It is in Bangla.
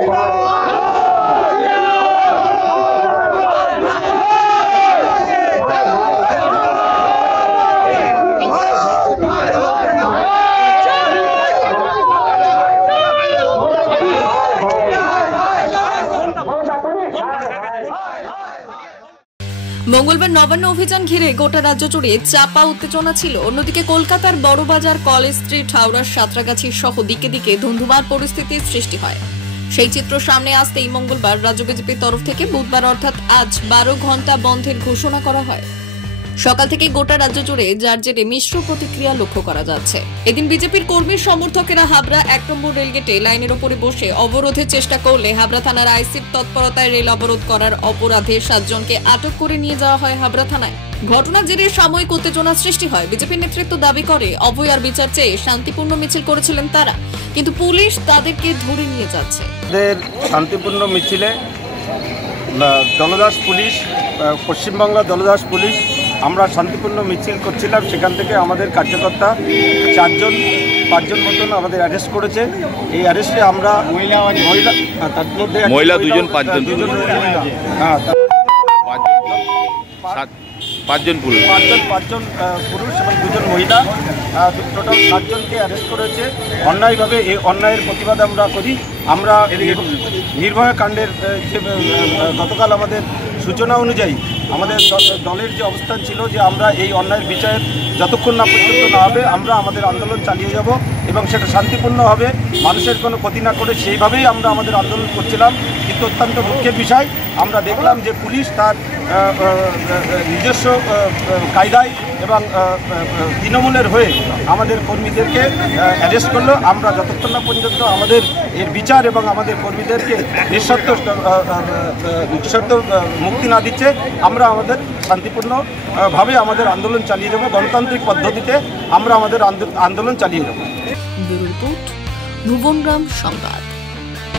মঙ্গলবার নবান্ন অভিযান ঘিরে গোটা রাজ্য জুড়ে চাপা উত্তেজনা ছিল। অন্যদিকে কলকাতার বড়বাজার, কলেজ স্ট্রিট, হাওড়ার সাঁতরাগাছি সহ দিকে দিকে ধুন্ধুমার পরিস্থিতির সৃষ্টি হয়। সেই চিত্র সামনে আসতেই মঙ্গলবার রাজ্য বিজেপির তরফ থেকে বুধবার অর্থাৎ আজ 12 ঘন্টা বন্ধের ঘোষণা করা হয়। সকাল থেকে গোটা রাজ্য জুড়ে যার জেরে মিশ্র প্রতিক্রিয়া লক্ষ্য করা যাচ্ছে। এদিন বিজেপির কর্মী সমর্থকেরা হাবড়া 1 নম্বর রেলগেটে লাইনের ওপরে বসে অবরোধের চেষ্টা করলে হাবড়া থানার আইসির তৎপরতায় রেল অবরোধ করার অপরাধে 7 জনকে আটক করে নিয়ে যাওয়া হয় হাবড়া থানায়। ঘটনার জেরে সাময়িক উত্তেজনা সৃষ্টি হয়। বিজেপির নেতৃত্ব দাবি করে অভয় আর বিচার চেয়ে শান্তিপূর্ণ মিছিল করেছিলেন তারা, কিন্তু পুলিশ তাদেরকে ধরে নিয়ে যাচ্ছে। শান্তিপূর্ণ মিছিলে দলদাস পুলিশ, পশ্চিমবাংলা দলদাস পুলিশ, আমরা শান্তিপূর্ণ মিছিল করছিলাম। সেখান থেকে আমাদের কার্যকর্তা 4-5 জন মতন আমাদের অ্যারেস্ট করেছে। এই অ্যারেস্টে আমরা তার মধ্যে মহিলা 2 জন, 5 জন, হ্যাঁ 5 জন পুরুষ এবং 2 জন মহিলা, টোটাল 7 জনকে অ্যারেস্ট করেছে অন্যায়ভাবে। এই অন্যায়ের প্রতিবাদ আমরা করি। আমরা নির্ভয়া কাণ্ডের যে গতকাল আমাদের সূচনা অনুযায়ী আমাদের দলের যে অবস্থান ছিল যে আমরা এই অন্যায়ের বিচার যতক্ষণ না পর্যন্ত না হবে আমরা আমাদের আন্দোলন চালিয়ে যাব এবং সেটা শান্তিপূর্ণ হবে, মানুষের কোনো ক্ষতি না করে সেইভাবেই আমরা আমাদের আন্দোলন করছিলাম। কিন্তু অত্যন্ত দুঃখের বিষয় আমরা দেখলাম যে পুলিশ তার নিজস্ব কায়দায় এবং তৃণমূলের হয়ে আমাদের কর্মীদেরকে অ্যারেস্ট করলো। আমরা যতক্ষণ না পর্যন্ত আমাদের এর বিচার এবং আমাদের কর্মীদেরকে নিঃশর্ত মুক্তি না দিচ্ছে আমরা আমাদের শান্তিপূর্ণভাবে আমাদের আন্দোলন চালিয়ে যাব। গণতান্ত্রিক পদ্ধতিতে আমরা আমাদের আন্দোলন চালিয়ে যাব। ব্যুরো রিপোর্ট, ভুবনগ্রাম সংবাদ।